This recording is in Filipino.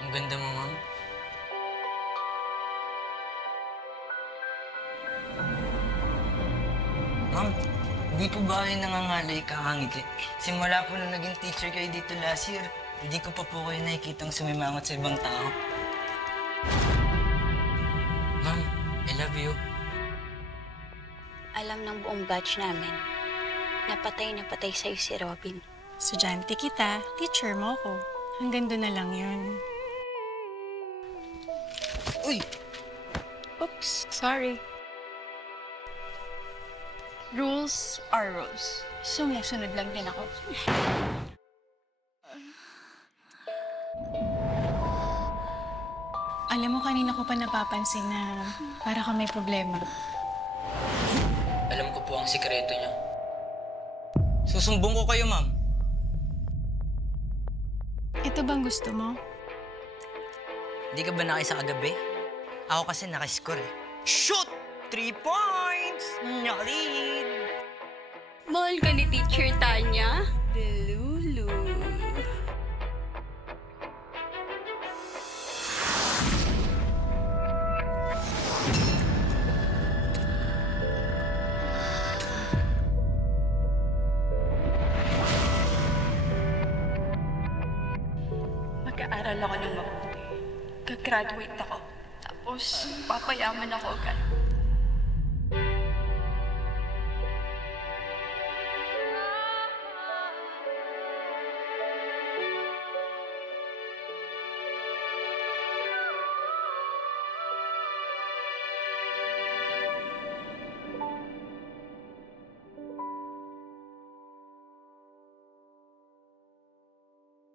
Ang ganda mo, ma'am. Ma'am, hindi ko ba kayo nangangalay kakangiti? Simula po nung naging teacher kayo dito last year, hindi ko pa po kayo nakikitang sumimangot sa ibang tao. Ma'am, I love you. Alam ng buong batch namin, napatay na patay sa'yo si Robin. Estudyante kita, teacher mo ko. Hanggang doon na lang yun. Uy! Oops, sorry. Rules are rules. Sumusunod lang din ako. Alam mo, kanina ko pa napapansin na para kang may problema. Alam ko po ang sikreto niya. Susumbong ko kayo, ma'am. Ito bang gusto mo? Hindi ka ba nakisa kagabi? Ako kasi nakascore eh. Shoot! 3 points! Nakalid! Mahal ka ni Teacher Tanya? Lulu. Mag-aaral ako ng mabuti. Gagraduate ako. Tapos, papayaman ako agad.